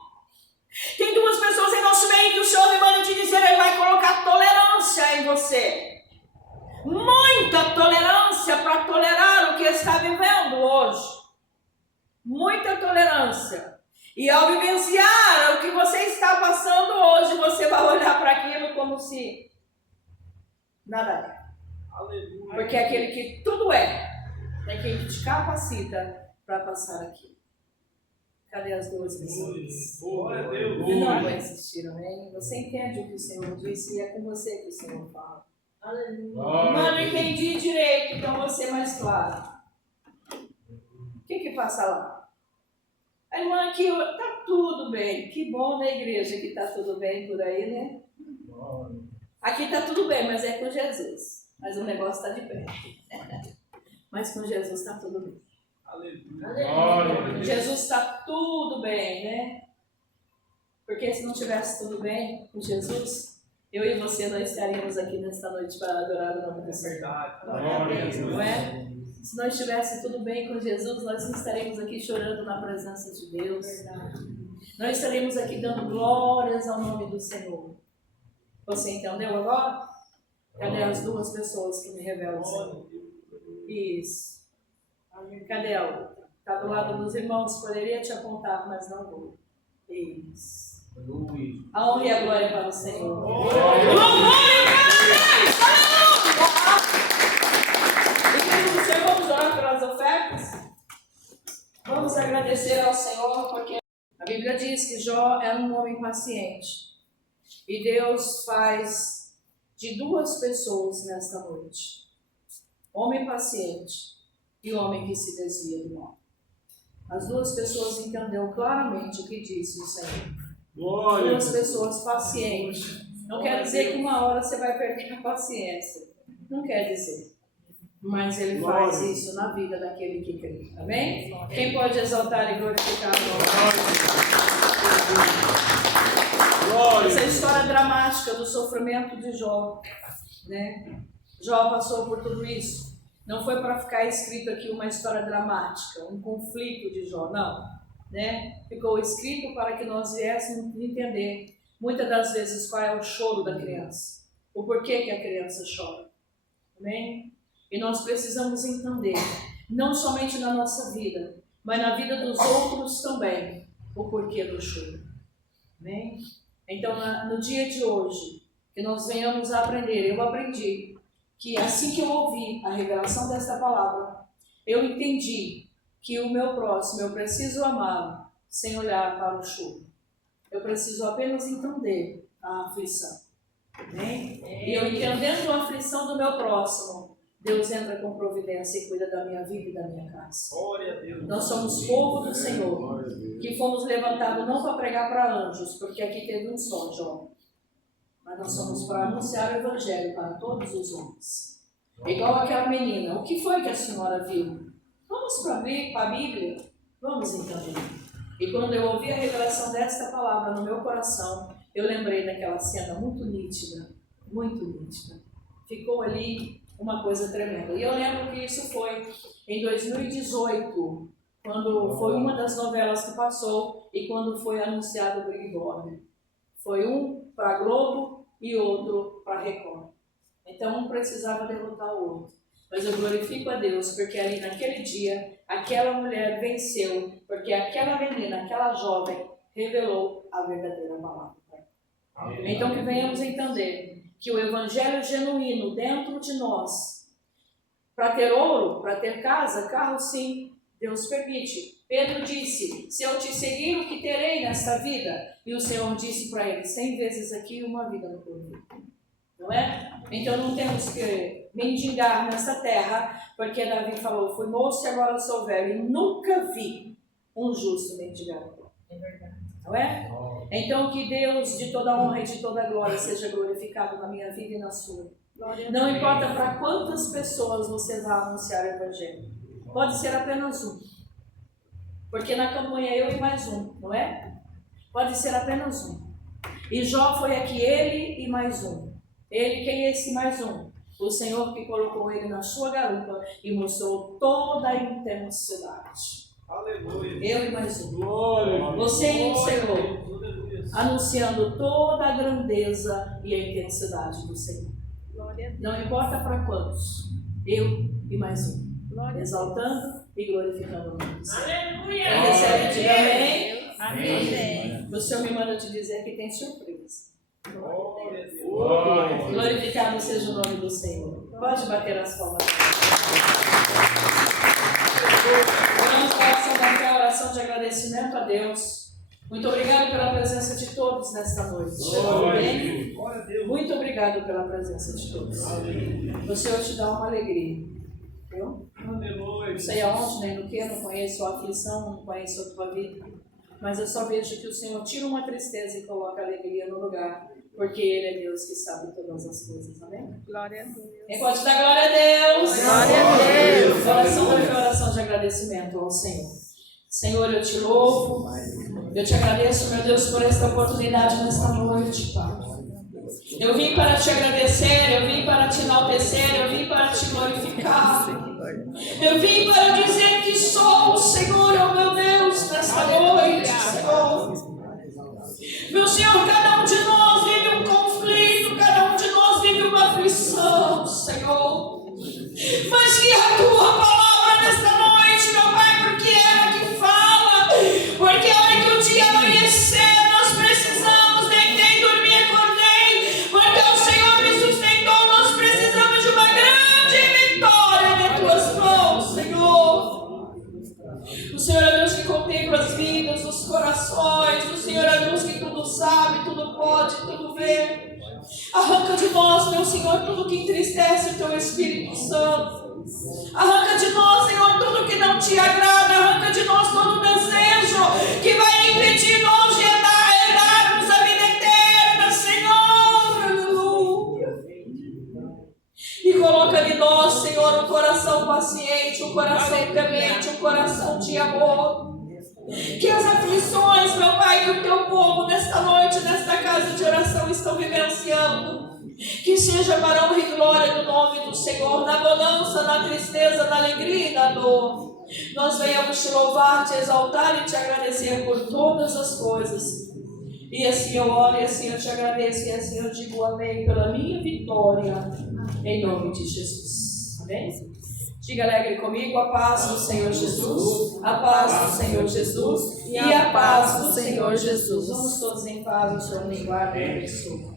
Tem 2 pessoas em nosso meio que o Senhor me manda te dizer, Ele vai colocar tolerância em você. Muita tolerância para tolerar o que está vivendo hoje. Muita tolerância. E ao vivenciar o que você está passando hoje, você vai olhar para aquilo como se nada é. Aleluia. Porque é aquele que tudo é quem te capacita para passar aqui. Cadê as 2 pessoas? Glória a Deus. E não assistiram, né? Você entende o que o Senhor disse e é com você que o Senhor fala. Não entendi direito, então você mais claro. O que passa lá? A irmã aqui, tá tudo bem. Que bom na igreja que tá tudo bem por aí, né? Aqui tá tudo bem, mas é com Jesus. Mas o negócio tá de pé. Mas com Jesus tá tudo bem. Aleluia. Jesus está tudo bem, né? Porque se não tivesse tudo bem com Jesus, eu e você não estaríamos aqui nesta noite para adorar o nome do Senhor. Não é? Se não estivesse tudo bem com Jesus, nós não estaríamos aqui chorando na presença de Deus. Nós estaríamos aqui dando glórias ao nome do Senhor. Você entendeu agora? Cadê as 2 pessoas que me revelam o Senhor? Isso. Cadê a outra? Está do lado dos irmãos, poderia te apontar, mas não vou. Isso. A honra e a glória para o Senhor. Louvor e glória! E Senhor, vamos orar pelas ofertas? Vamos agradecer ao Senhor, porque a Bíblia diz que Jó era um homem paciente. E Deus faz de 2 pessoas nesta noite. Homem paciente e homem que se desvia do mal. As 2 pessoas entenderam claramente o que disse o Senhor. Glória. 2 pessoas pacientes. Não quer dizer que uma hora você vai perder a paciência. Não quer dizer. Mas Ele faz isso na vida daquele que crê. Amém? Quem pode exaltar e glorificar o nome? Essa história dramática do sofrimento de Jó. Né? Jó passou por tudo isso. Não foi para ficar escrito aqui uma história dramática, um conflito de Jó, não. Né? Ficou escrito para que nós viéssemos entender, muitas das vezes, qual é o choro da criança. O porquê que a criança chora. Amém? E nós precisamos entender, não somente na nossa vida, mas na vida dos outros também, o porquê do choro. Amém? Então, no dia de hoje, que nós venhamos a aprender, eu aprendi, que assim que eu ouvi a revelação desta palavra, eu entendi que o meu próximo, eu preciso amá-lo sem olhar para o choro. Eu preciso apenas entender a aflição. Amém? E eu entendendo a aflição do meu próximo, Deus entra com providência e cuida da minha vida e da minha casa. Nós somos povo do Senhor, que fomos levantados não para pregar para anjos, porque aqui teve um só, João. Mas nós somos para anunciar o Evangelho para todos os homens. Igual aquela menina. O que foi que a senhora viu? Vamos para a Bíblia? Vamos entender. E quando eu ouvi a revelação desta palavra no meu coração, eu lembrei daquela cena muito nítida. Muito nítida. Ficou ali uma coisa tremenda. E eu lembro que isso foi em 2018, quando foi uma das novelas que passou e quando foi anunciado o Big Brother. Foi um para a Globo e outro para a Record. Então um precisava derrotar o outro. Mas eu glorifico a Deus porque ali naquele dia, aquela mulher venceu, porque aquela menina, aquela jovem, revelou a verdadeira palavra. Então que venhamos entender que o evangelho genuíno dentro de nós, para ter ouro, para ter casa, carro sim, Deus permite. Pedro disse, se eu te seguir, o que terei nesta vida? E o Senhor disse para ele, 100 vezes aqui e uma vida no porvir. Não é? Então não temos que mendigar nessa terra, porque Davi falou, fui moço e agora sou velho, e nunca vi um justo mendigar. É verdade. Não é? Então que Deus de toda honra e de toda glória seja glorificado na minha vida e na sua. Não importa para quantas pessoas você vai anunciar o Evangelho. Pode ser apenas um. Porque na campanha eu e mais um, não é? Pode ser apenas um. E Jó foi aqui ele e mais um. Ele, quem é esse mais um? O Senhor que colocou ele na sua garupa e mostrou toda a intensidade. Aleluia. Eu e mais um. Glória. Você e o Senhor. Anunciando toda a grandeza e a intensidade do Senhor. Não importa para quantos. Eu e mais um. Exaltando e glorificando o nome do Senhor. Aleluia. Quem recebe, diga amém. Amém. O Senhor me manda te dizer que tem surpresa. Glorificado seja o nome do Senhor. Pode bater as palmas. Vamos para a oração de agradecimento a Deus. Muito obrigado pela presença de todos nesta noite. Amém? Muito obrigado pela presença de todos. O Senhor te dá uma alegria. Eu não sei aonde, nem no que, não conheço a aflição, não conheço a tua vida. Mas eu só vejo que o Senhor tira uma tristeza e coloca a alegria no lugar. Porque Ele é Deus que sabe todas as coisas, amém? Glória a Deus. Quem pode dar glória a Deus? Glória a Deus. Oração foi oração de agradecimento ao Senhor. Senhor, eu te louvo, eu te agradeço, meu Deus, por esta oportunidade nesta noite, Pai. Eu vim para te agradecer, eu vim para te enaltecer, eu vim para te glorificar. Eu vim para dizer que só o Senhor é o meu Deus nesta noite, Senhor. Meu Senhor, cada um de nós vive um conflito, cada um de nós vive uma aflição, Senhor. Mas que a tua palavra nesta noite, meu Pai, porque é ela que fala, porque a hora que o dia amanhecer, nós precisamos deitei, dormir e acordei, porque o Senhor me sustentou, nós precisamos de uma grande vitória em tuas mãos, Senhor. O Senhor é Deus que contempla as vidas, os corações, o Senhor é Deus que tudo sabe, tudo pode, tudo vê. Arranca de nós, meu Senhor, tudo que entristece o Teu Espírito Santo. Arranca de nós, Senhor, tudo que não te agrada. Arranca de nós todo o desejo que vai impedir nós de herdarmos a vida eterna, Senhor. Aleluia. E coloca em nós, Senhor, um coração paciente, um coração temente, um coração de amor. Que as aflições, meu Pai, que o Teu povo nesta noite, nesta casa de oração estão vivenciando, que seja para honra e glória do nome do Senhor, na bonança, na tristeza, na alegria e na dor. Nós venhamos te louvar, te exaltar e te agradecer por todas as coisas. E assim eu oro, e assim eu te agradeço, e assim eu digo amém pela minha vitória, em nome de Jesus. Amém? Diga alegre comigo, a paz do Senhor Jesus, a paz do Senhor Jesus e a paz do Senhor Jesus. Vamos todos em paz, o Senhor me guarde e abençoe.